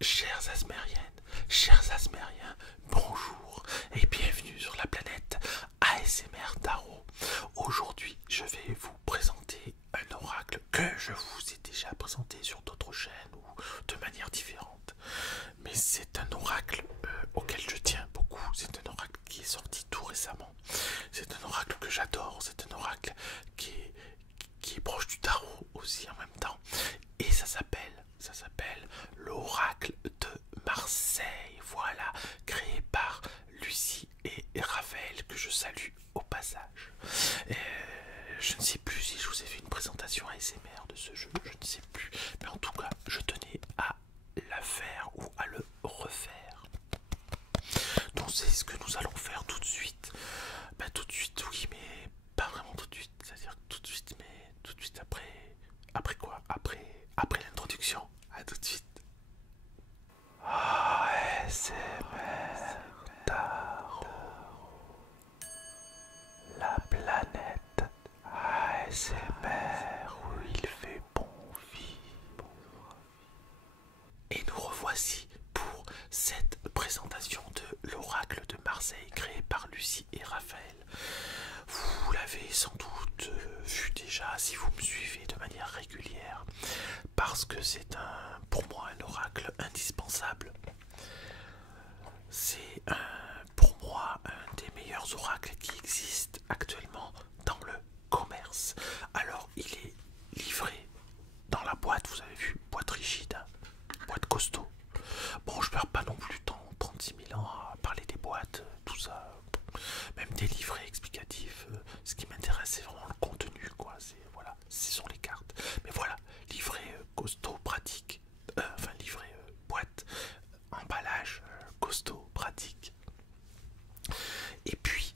Chères Asmériennes, chers Asmériens, bonjour et bienvenue sur la planète ASMR Tarot. Aujourd'hui, je vais vous présenter un oracle que je vous ai déjà présenté sur d'autres chaînes ou de manière différente. Mais c'est un oracle auquel je tiens beaucoup. C'est un oracle qui est sorti tout récemment. C'est un oracle que j'adore. C'est un oracle qui est proche du tarot aussi en même temps. Et ça s'appelle l'oracle de Marseille. Voilà, créé par Lucie et Raphaël, que je salue au passage. Euh, je ne sais plus si je vous ai fait une présentation ASMR de ce jeu, je ne sais plus. Mais en tout cas, je tenais à la faire ou à le refaire. Donc c'est ce que nous allons faire tout de suite. Bah tout de suite, oui, mais pas vraiment tout de suite. C'est-à-dire tout de suite, mais tout de suite après. Après quoi? Après l'introduction. À tout de suite. ASMR Tarot. La planète ASMR où il fait bon vivre. Et nous revoici pour cette présentation de l'oracle de Marseille créé par Lucie et Raphaël. Vous l'avez sans doute vu déjà si vous me suivez de manière régulière, parce que c'est pour moi un oracle indispensable. C'est pour moi un des meilleurs oracles qui existent actuellement dans le commerce. Alors il est livré dans la boîte, vous avez vu, boîte rigide, hein, boîte costaud. Bon, je perds pas non plus tant 36 000 ans à parler des boîtes, tout ça, même des livrets explicatifs. Ce qui m'intéresse, c'est vraiment le contenu, quoi. C'est voilà, ce sont les cartes. Mais voilà, livret costaud, pratique. Enfin, livret boîte, emballage costaud, pratique. Et puis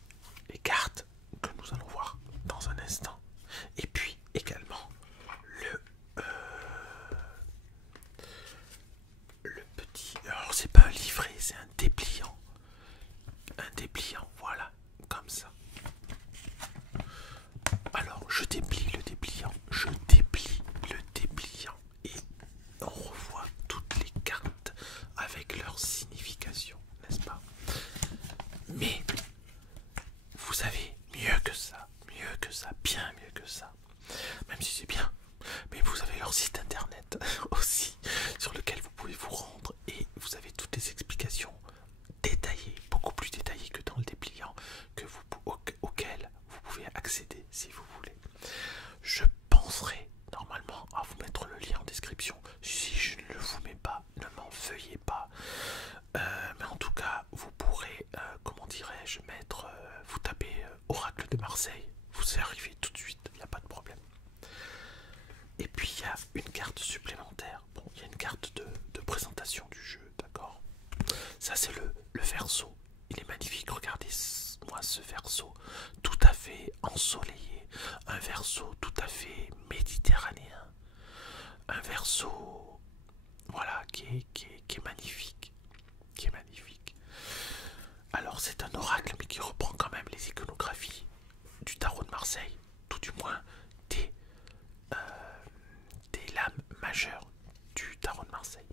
les cartes que nous allons voir dans un instant. Et puis également le le petit. Alors c'est pas un livret, c'est un dépliant. Un dépliant, voilà, comme ça. Alors je déplie le dépliant, je déplie le dépliant et on revoit toutes les cartes avec leur signification, n'est-ce pas? Mais vous savez, mieux que ça, bien mieux que ça. Même si c'est bien, mais vous avez leur site internet aussi, sur lequel vous pouvez vous rendre et vous avez toutes les explications détaillées, beaucoup plus détaillées que dans le dépliant, auquel vous pouvez accéder si vous voulez. Je penserai normalement à vous mettre le lien en description. Si je ne le vous mets pas, ne m'en veuillez pas. Mais en tout cas, vous pourrez, comment dirais-je, vous tapez Oracle de Marseille, vous y arrivez tout de suite, il n'y a pas de problème. Et puis il y a une carte supplémentaire. Bon, il y a une carte de présentation du jeu, d'accord? Ça c'est le verso. Il est magnifique, regardez-moi ce verso, tout à fait ensoleillé, un verso tout à fait méditerranéen, un verso, voilà, qui est magnifique, qui est magnifique. Alors c'est un oracle, mais qui reprend quand même les iconographies du tarot de Marseille, tout du moins des, des lames majeures du tarot de Marseille.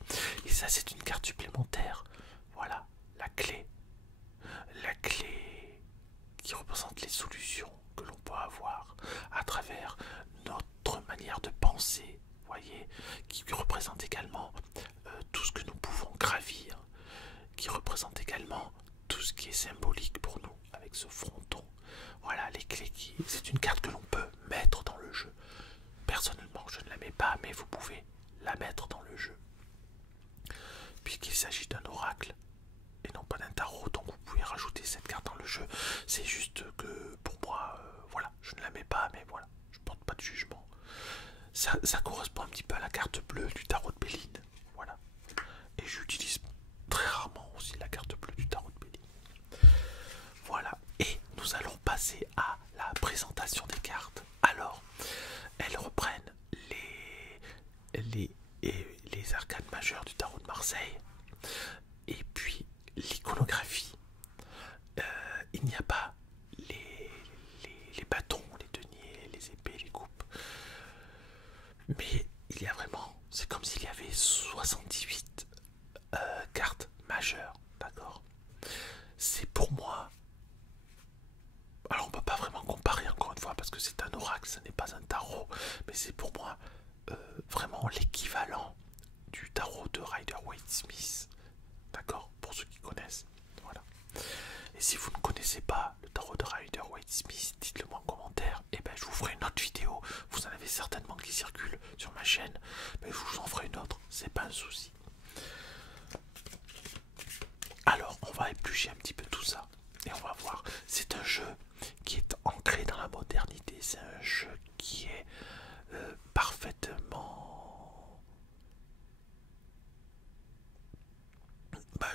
Et ça c'est une carte supplémentaire, voilà, la clé qui représente les solutions que l'on peut avoir à travers notre manière de penser, voyez, qui représente également tout ce que nous pouvons gravir, qui représente également tout ce qui est symbolique pour nous avec ce fronton. Voilà les clés c'est une carte que l'on peut mettre dans le jeu. Personnellement, je ne la mets pas, mais vous pouvez la mettre dans le jeu. Puisqu'il s'agit d'un oracle et non pas d'un tarot, donc vous pouvez rajouter cette carte dans le jeu. C'est juste que pour moi, voilà, je ne la mets pas, mais voilà, je porte pas de jugement. Ça correspond un petit peu à la carte bleue du tarot de Béline, voilà. Et j'utilise très rarement aussi la carte bleue du tarot de Béline. Voilà, et nous allons passer à la présentation des cartes. Alors, elles reprennent les arcanes majeures du tarot de Marseille. Et puis l'iconographie. Il n'y a pas les bâtons, les deniers, les épées, les coupes. Mais il y a vraiment, c'est comme s'il y avait 78 de Rider-Waite-Smith. D'accord? Pour ceux qui connaissent. Voilà. Et si vous ne connaissez pas le tarot de Rider-Waite-Smith, dites-le moi en commentaire. Et ben je vous ferai une autre vidéo. Vous en avez certainement qui circulent sur ma chaîne. Mais je vous en ferai une autre. C'est pas un souci. Alors, on va éplucher un petit peu tout ça. Et on va voir. C'est un jeu qui est ancré dans la modernité. C'est un jeu qui est parfaitement...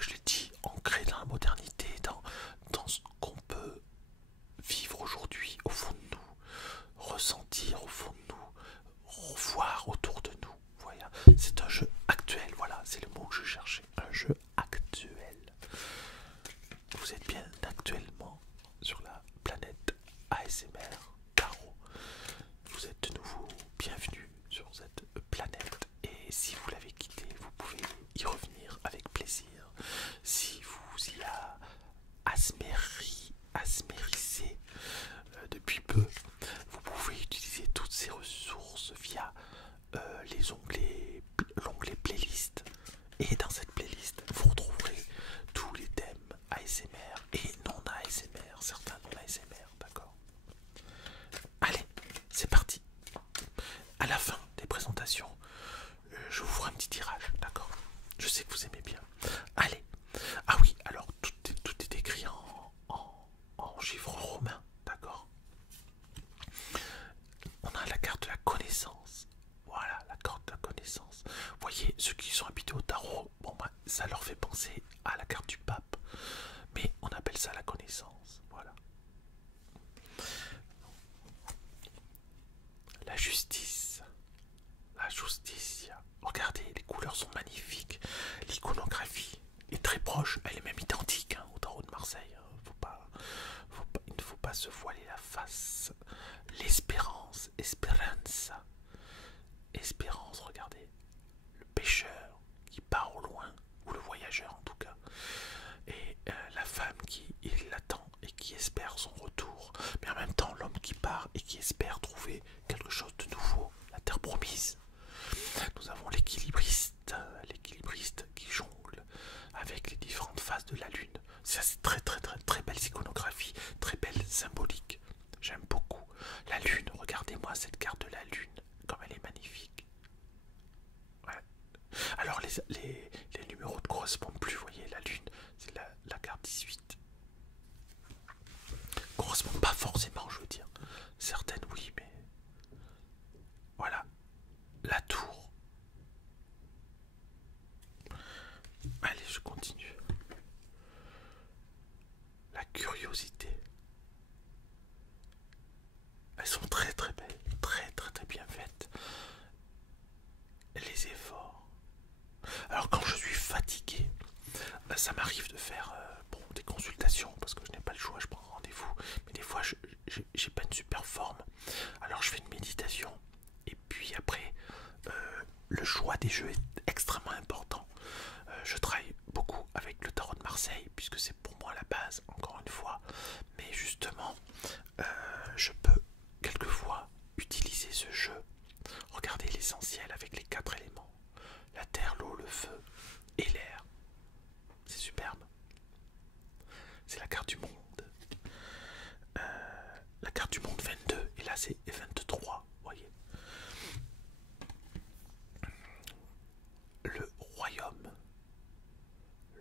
je l'ai dit, ancré dans la modernité, dans ce qu'on peut vivre aujourd'hui au fond de nous, ressentir au fond de nous, voir autour de nous. Voilà. C'est un jeu actuel, voilà, c'est le mot que je cherchais. Un jeu actuel. Vous êtes bien actuellement sur la planète ASMR Tarot. Vous êtes de nouveau bienvenue sur cette planète. Et si vous l'avez quitté, vous pouvez y revenir avec plaisir. Si vous y a asmérissé depuis peu, vous pouvez utiliser toutes ces ressources via l'onglet playlist. Et dans cette playlist, vous retrouverez tous les thèmes ASMR et non ASMR, certains non ASMR, d'accord? Allez, c'est parti. À la fin des présentations, je vous ferai un petit tirage, d'accord? Je sais que vous aimez bien. Allez. Ah oui, alors tout est écrit en chiffres romains, d'accord? On a la carte de la connaissance. Voilà, la carte de la connaissance. Vous voyez, ceux qui sont habitués au tarot, bon bah, ça leur fait penser à la carte du pape. Mais on appelle ça la connaissance. Voilà. La justice. La justicia. Regardez, les couleurs sont magnifiques. L'iconographie est très proche. Elle est même identique au tarot de Marseille. Il ne faut pas se voiler la face. L'espérance. Esperanza. Espérance, regardez. Le pêcheur qui part au loin. Ou le voyageur en tout cas. Et la femme qui l'attend et qui espère son retour. Mais en même temps, l'homme qui part et qui espère trouver quelque chose de nouveau. La terre promise. Nous avons l'équilibriste qui jongle avec les différentes phases de la lune. Ça, c'est très belle iconographie, très belle symbolique. J'aime beaucoup. La lune, regardez-moi cette carte de la lune, comme elle est magnifique. Ouais. Alors les numéros ne correspondent plus, vous voyez, la lune, c'est la carte 18. Correspondent pas forcément, je veux dire. Certaines oui, mais... Voilà. La tour. Allez, je continue. La curiosité. Elles sont très belles, très bien faites. Les efforts. Alors quand je suis fatigué, ça m'arrive de faire des consultations parce que je n'ai pas le choix, je prends rendez-vous. Mais des fois, j'ai pas une super forme. Alors je fais une méditation. Et puis après, le choix des jeux est extrêmement important. Je travaille beaucoup avec le tarot de Marseille puisque c'est pour moi la base, encore une fois. Mais justement, je peux quelquefois utiliser ce jeu. Regardez l'essentiel avec les 4 éléments. La terre, l'eau, le feu et l'air. C'est superbe. C'est la carte du monde. La carte du monde 22. Et là c'est 23. Voyez. Le royaume.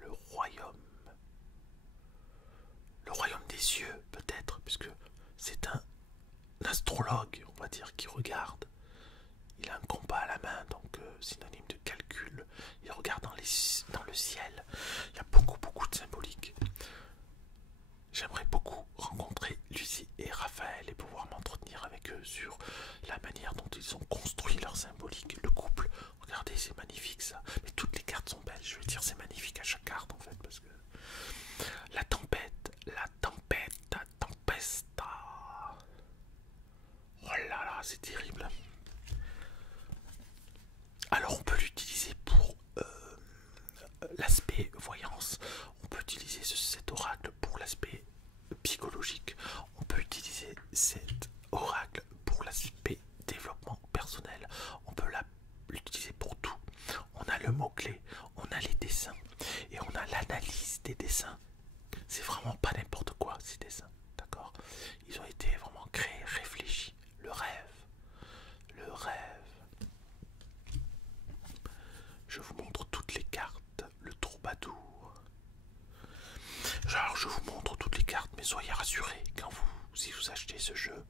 Le royaume. Le royaume des cieux, peut-être, puisque c'est un astrologue, on va dire, qui regarde. Il a un compas à la main, donc synonyme de calcul. Il regarde dans le ciel. Il y a beaucoup de symbolique. J'aimerais beaucoup rencontrer Lucie et Raphaël et pouvoir m'entretenir avec eux sur la manière dont ils ont construit leur symbolique. Le couple, regardez, c'est magnifique ça. Mais toutes les cartes sont belles, je veux dire, c'est magnifique à chaque carte en fait, parce que... La tempête, la tempesta. Oh là là, c'est terrible. Alors on peut l'utiliser pour l'aspect voyance, on peut utiliser cet oracle pour l'aspect psychologique, on peut utiliser cet oracle pour l'aspect développement personnel, on peut l'utiliser pour tout. On a le mot mots-clés, on a les dessins et on a l'analyse des dessins. C'est vraiment pas n'importe quoi ces dessins, d'accord? Ils ont été vraiment créés, réfléchis. Le rêve, le rêve. Je vous montre toutes les cartes, le troubadour. Genre, je vous montre toutes les cartes, mais soyez rassurés, si vous achetez ce jeu,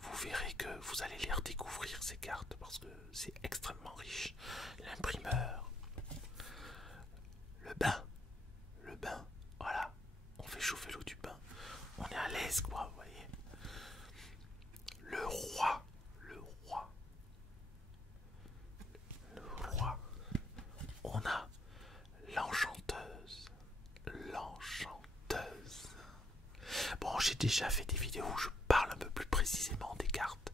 vous verrez que vous allez les redécouvrir ces cartes parce que c'est extrêmement riche. L'imprimeur, le bain, voilà, on fait chauffer l'eau du bain, on est à l'aise quoi, vous voyez. Le roi, on a l'enchanteuse. Bon, j'ai déjà fait des vidéos où je parle un peu plus précisément des cartes.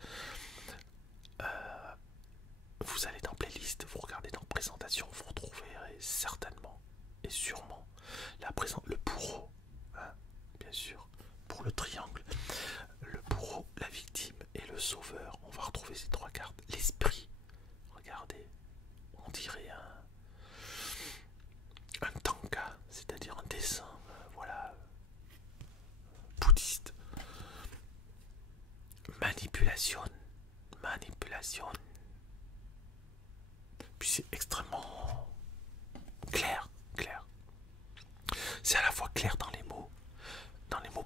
Vous allez dans playlist, vous regardez dans présentation, vous retrouverez certainement et sûrement le bourreau, hein, bien sûr, pour le triangle, le bourreau, la victime et le sauveur. On va retrouver ces trois cartes. L'esprit, regardez, on dirait un tanka, c'est-à-dire un dessin, voilà, bouddhiste. Manipulation. Puis c'est extrêmement clair. C'est à la fois clair dans les mots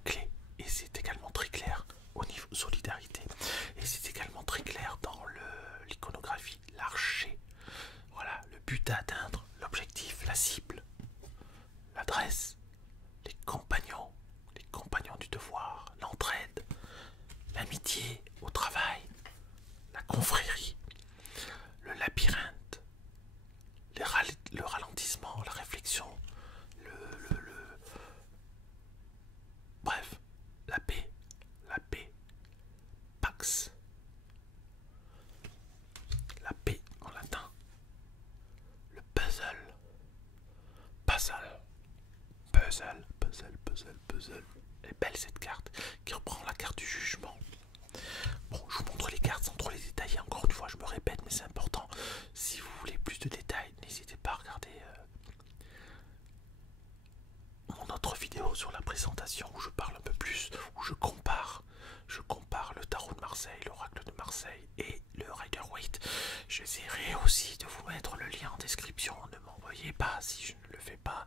clés, et c'est également très clair au niveau solidarité, et c'est également très clair dans l'iconographie, l'archer. Voilà, le but à atteindre, l'objectif, la cible, l'adresse, les compagnons du devoir, l'entraide, l'amitié au travail, la confrérie, le labyrinthe, le ralentissement, la réflexion, bref, la paix, pax, la paix en latin, le puzzle. Elle est belle cette carte qui reprend la carte du jugement. Bon, je vous montre les cartes sans trop les détailler. Encore une fois, je me répète, mais c'est important. Si vous voulez plus de détails, n'hésitez pas à regarder mon autre vidéo sur la présentation où je parle un peu plus, où je compare le tarot de Marseille, l'oracle de Marseille et le Rider-Waite. J'essaierai aussi de vous mettre le lien en description. Ne m'envoyez pas si je ne le fais pas.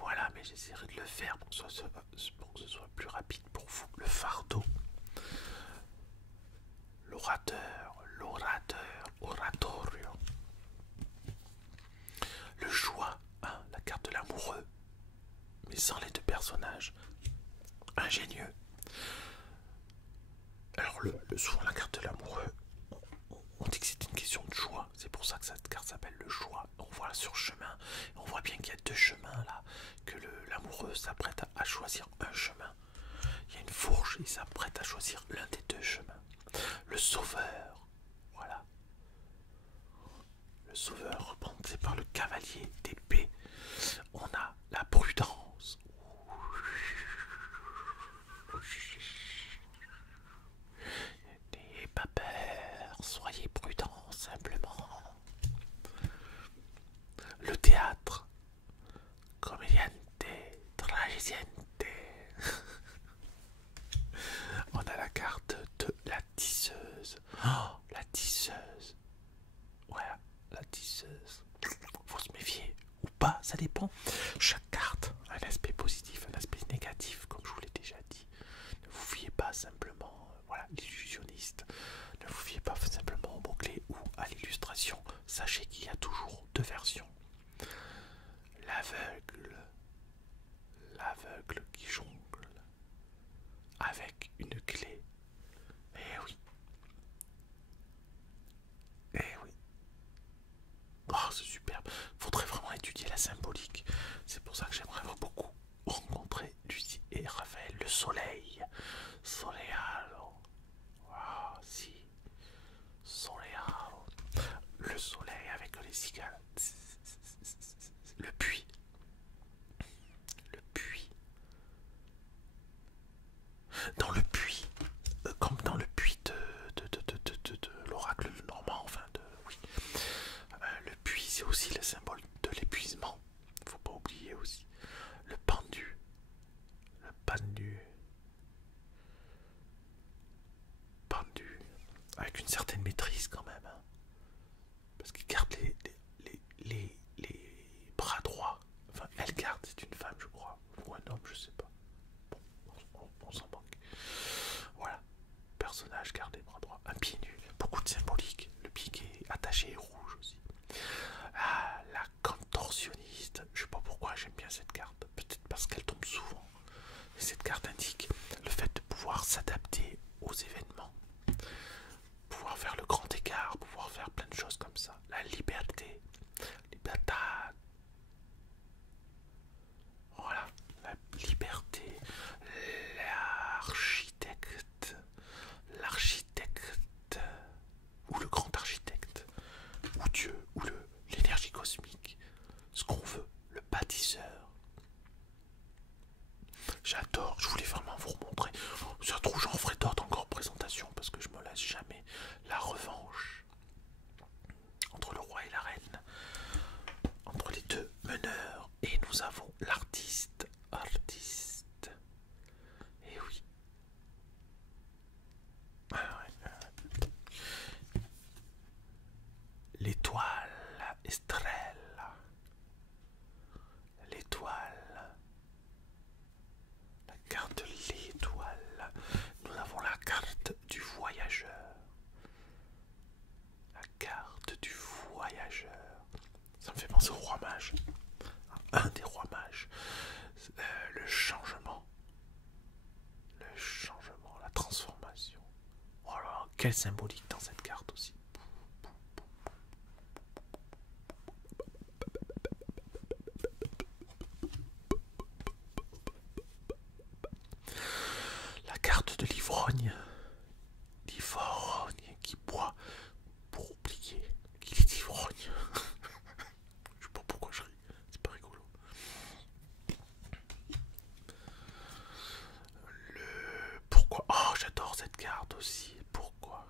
Voilà, mais j'essaierai de le faire pour que ce soit plus rapide pour vous. Le fardeau, oratorio, le choix, hein, la carte de l'amoureux, mais sans les deux personnages, ingénieux. Alors souvent la carte de l'amoureux, on dit que c'est une question de choix, c'est pour ça que cette carte s'appelle le choix. On voit sur chemin, on voit bien qu'il y a deux chemins là, que l'amoureux s'apprête à choisir un chemin. Il y a une fourche, il s'apprête à choisir l'un des deux chemins. Le sauveur, voilà. Le sauveur représenté par le cavalier d'épée. On a la prudence. N'ayez pas peur, soyez prudents simplement. Le théâtre. Comediante, tragédiente. On a la carte de la tisseuse. Oh, la tisseuse. Voilà, la tisseuse. Faut se méfier ou pas, ça dépend. Chaque carte a un aspect positif, un aspect négatif, comme je vous l'ai déjà dit. Ne vous fiez pas simplement, voilà, l'illusionniste. Ne vous fiez pas simplement aux mots-clés ou à l'illustration. Sachez qu'il y a toujours deux versions. L'aveugle qui jongle avec une clé. Eh oui. Oh, c'est superbe. Faudrait vraiment étudier la symbolique. C'est pour ça que j'aimerais beaucoup rencontrer Lucie et Raphaël. Le soleil. Soleado. Oh, si. Soleado. Le soleil avec les cigales. Le puits. déguisement, faut pas oublier aussi. Le pendu. Le pendu. Avec une certaine maîtrise quand même. Hein. Parce qu'il garde les bras droits. Enfin, elle garde, c'est une femme, je crois. Ou un homme, je sais pas. Bon, on s'en manque. Voilà. Personnage garde les bras droits. Un pied nu. Beaucoup de symbolique. Le pied qui est attaché est rouge aussi. Ah, la contorsionniste. Je sais pas pourquoi j'aime bien cette carte. Peut-être parce qu'elle tombe souvent. Et cette carte indique le fait de pouvoir s'adapter aux événements. Pouvoir faire le grand écart. Pouvoir faire plein de choses comme ça. La liberté. Libertad. Voilà. La liberté. L'architecte. L'architecte. Ou le grand architecte. Ou Dieu. Ou l'énergie cosmique. Ce qu'on veut. Le bâtisseur. J'adore, je voulais vraiment vous remontrer. Ça se trouve, j'en ferai d'autres encore présentations parce que je me laisse jamais. La revanche entre le roi et la reine, entre les deux meneurs, et nous avons l'artiste. Artiste. Et oui. Ah ouais. L'étoile, Estrella. L'étoile. La carte de l'étoile. Nous avons la carte du voyageur. La carte du voyageur. Ça me fait penser au roi mage. Un des rois mages. Le changement. Le changement, la transformation. Oh là là, quelle symbolique dans cette carte aussi. La carte de l'ivrogne. L'ivrogne qui boit pour oublier qu'il est ivrogne. Je sais pas pourquoi je ris, c'est pas rigolo. Pourquoi? Oh, j'adore cette carte aussi. Pourquoi?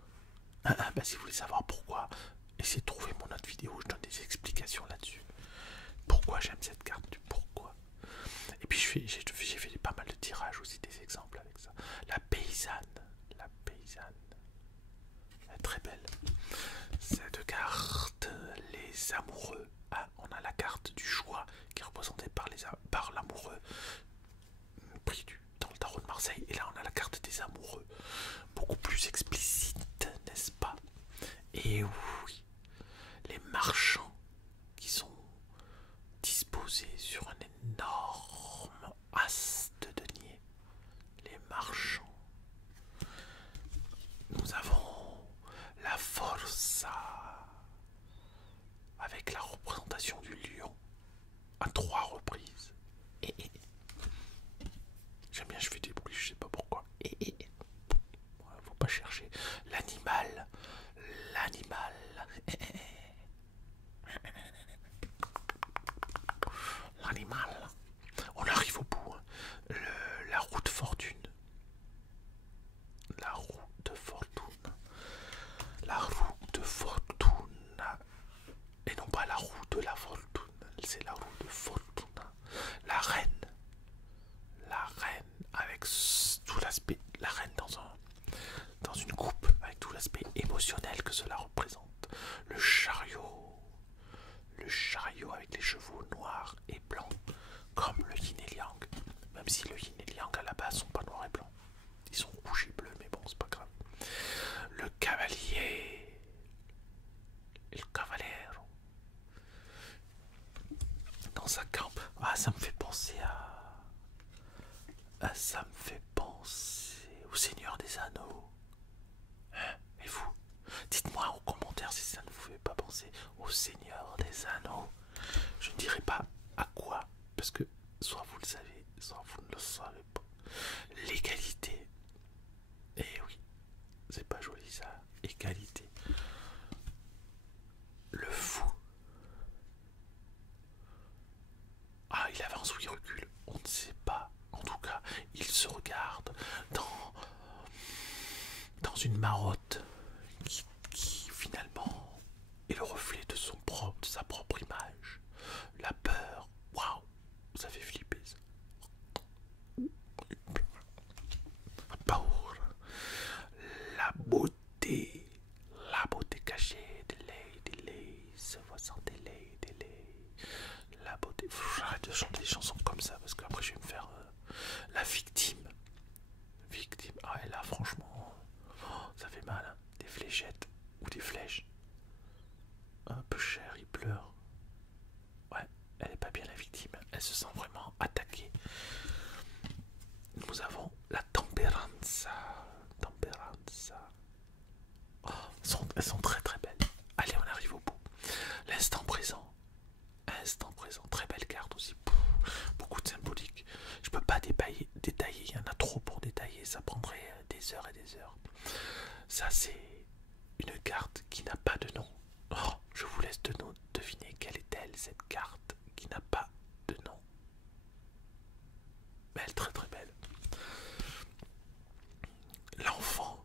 Bah, si vous voulez savoir pourquoi, essayez de trouver mon autre vidéo, je donne des explications là-dessus. Pourquoi j'aime cette carte, du pourquoi. Et puis j'ai fait pas mal de tirages aussi, des exemples avec ça. La paysanne. La paysanne. Elle est très belle. Cette carte, les amoureux. Ah, on a la carte du choix qui est représentée par l'amoureux pris dans le tarot de Marseille. Et là, on a la carte des amoureux. Beaucoup plus explicite, n'est-ce pas? Et oui, les marchands qui sont disposés sur un énorme as de denier. Les marchands. Nous avons la força avec la représentation du lion à 3 reprises. J'aime bien, je fais des bruits, je sais pas pourquoi. Faut pas chercher. L'animal. L'animal. L'animal. On arrive au bout. Hein. La roue de fortune. La roue de fortune. La roue de fortune. Et non pas la roue de la fortune. C'est la roue de fortune. La reine. La reine avec tout l'aspect. La reine dans une coupe avec tout l'aspect émotionnel que cela représente. Le chariot. Le chariot avec les chevaux noirs et blancs. Comme le yin et yang. Même si le yin et le yang à la base sont pas noirs et blancs. Ils sont rouges et bleus, mais bon, c'est pas grave. Le cavalier. Il cavaliero. Dans sa campe. Ah, ça me fait penser ça me fait penser au Seigneur des Anneaux. Hein? Et vous? Dites-moi en commentaire si ça ne vous fait pas penser au Seigneur des Anneaux. Je ne dirai pas à quoi, parce que soit vous le savez, soit vous ne le savez pas. L'égalité. Eh oui, c'est pas joli ça. Égalité. Le fou. Ah, il avance ou il recule, on ne sait pas. En tout cas, il se regarde dans une marotte qui finalement est le reflet de sa propre image. La peur. de chanter des chansons comme ça parce qu'après je vais me faire la victime. Victime. Ah et là franchement, ça fait mal, hein. Des fléchettes ou des flèches. Un peu cher, il pleure. Ouais, elle est pas bien la victime. Elle se sent vraiment attaquée. Nous avons la Temperanza. Temperanza. Oh, elles sont très très belles. Allez, on arrive au bout. L'instant présent. Instant présent. Très belle carte aussi. Beaucoup de symbolique. Je peux pas détailler. Il y en a trop pour détailler. Ça prendrait des heures et des heures. Ça, c'est une carte qui n'a pas de nom. Oh, je vous laisse deviner quelle est-elle, cette carte qui n'a pas de nom. Mais elle est très très belle. L'enfant.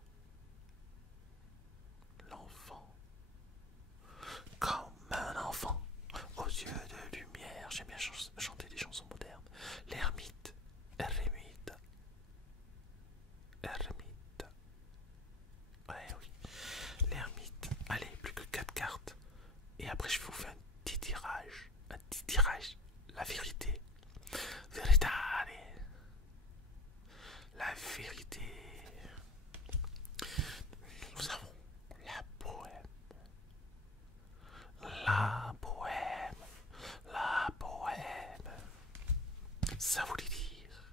L'enfant. Comme un enfant, aux yeux de lumière. J'aime bien chanter des chansons modernes. L'ermite. Ermite. Ermite. Ouais, oui. L'ermite. Allez, plus que 4 cartes. Et après, je vous fais un petit tirage. Un petit tirage. La vérité. Veritare. La vérité. Nous avons la bohème. La bohème. La bohème. Ça voulait dire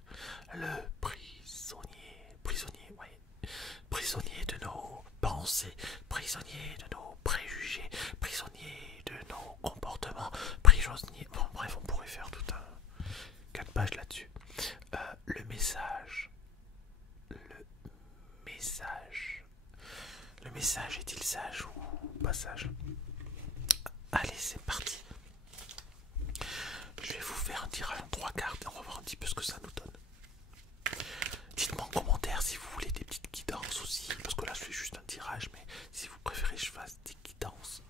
le prisonnier. Prisonnier, oui. Prisonnier de nos pensées. Prisonnier de nos préjugés. Prisonnier de nos comportements. Prisonnier. Bon, bref, on pourrait faire tout un 4 pages là-dessus. Le message. Le message. Le message est-il sage ou pas sage? Allez, c'est parti. Je vais vous faire un tirage en 3 cartes et on va voir un petit peu ce que ça nous donne. Dites-moi en commentaire si vous voulez des petites guidances aussi, parce que là je fais juste un tirage, mais si vous préférez que je fasse des guidances,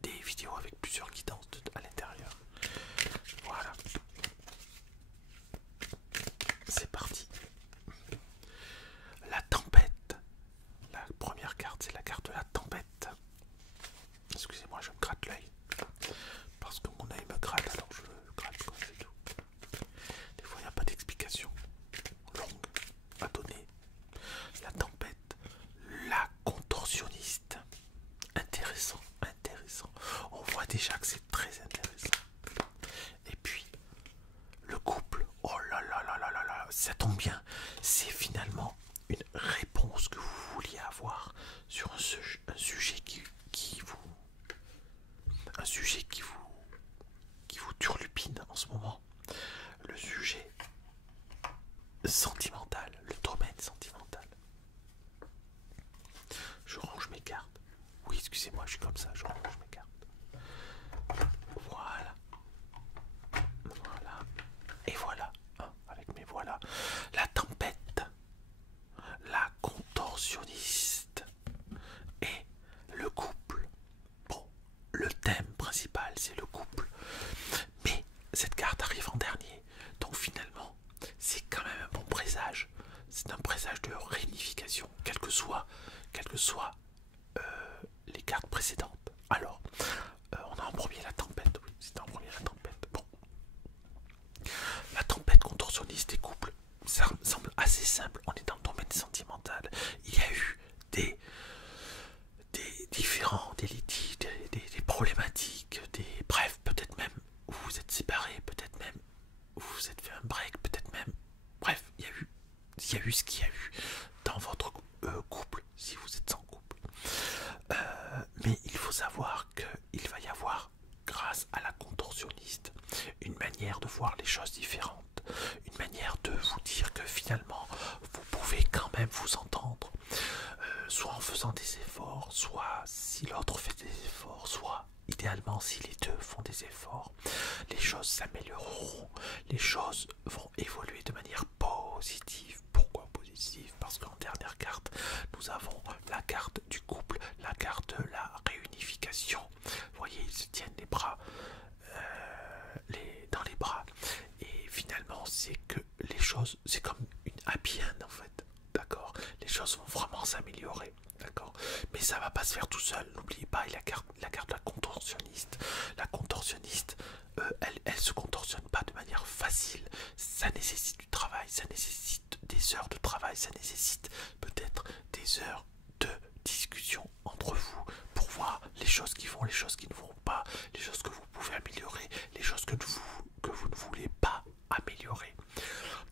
des vidéos avec plusieurs guidances à l'intérieur. Voilà. C'est parti. La tempête. La première carte, c'est la carte de la tempête. Excusez-moi, je me gratte l'œil. Parce que mon œil me gratte, alors je le gratte comme c'est tout. Des fois, il n'y a pas d'explication longue à donner. La tempête. La contorsionniste. Intéressant, intéressant. On voit déjà que c'est très intéressant. Et puis, le couple. Oh là là là là là là. Ça tombe bien. C'est finalement une réponse que vous vouliez avoir sur un sujet qui vous... Un sujet qui vous turlupine en ce moment. Le sujet sentimental. Le domaine sentimental. Je range mes cartes. Oui, excusez-moi, je suis comme ça. Je range mes cartes. Voilà. Voilà. Et voilà. Avec mes voilà. La tempête. La contorsionniste. Et le couple. Bon, le thème principal, c'est le couple. Mais cette carte arrive en dernier. Donc finalement, c'est quand même un bon présage. C'est un présage de réunification, quelles que soient les cartes précédentes. Alors, on a en premier la tempête. Oui, c'était en premier la tempête. Bon. La tempête contorsionniste des couples, ça me semble assez simple. On est dans le domaine sentimental. Il y a eu des litiges, des problématiques, bref, peut-être même vous vous êtes séparés, peut-être même vous vous êtes fait un break, peut-être même, bref, il y a eu ce qu'il y a eu dans votre couple, si vous êtes en couple. Mais il faut savoir qu'il va y avoir, grâce à la contorsionniste, une manière de voir les choses différentes, une manière de vous dire que finalement, vous pouvez quand même vous entendre, soit en faisant des efforts, soit si l'autre fait des efforts, soit idéalement si les deux font des efforts, les choses s'amélioreront, les choses vont évoluer de manière positive. Pourquoi positive? Parce qu'en dernière carte, nous avons la carte du couple, la carte de la réunification. Vous voyez, ils se tiennent les bras dans les bras. Et finalement, c'est que les choses, c'est comme une happy end en fait. D'accord? Les choses vont vraiment s'améliorer. D'accord? Mais ça va pas se faire tout seul. N'oubliez pas, la carte de la contorsionniste. La contorsionniste, elle se contorsionne travail, ça nécessite peut-être des heures de discussion entre vous pour voir les choses qui vont, les choses qui ne vont pas, les choses que vous pouvez améliorer, les choses que vous ne voulez pas améliorer.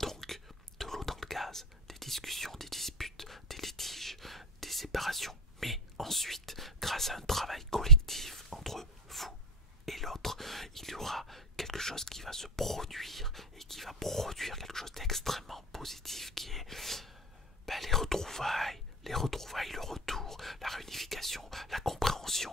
Donc, de l'eau dans le gaz, des discussions, des disputes, des litiges, des séparations, mais ensuite, grâce à un travail collectif entre vous et l'autre, il y aura quelque chose qui va se produire et qui va produire quelque chose d'extrêmement positif qui est les retrouvailles, le retour, la réunification, la compréhension,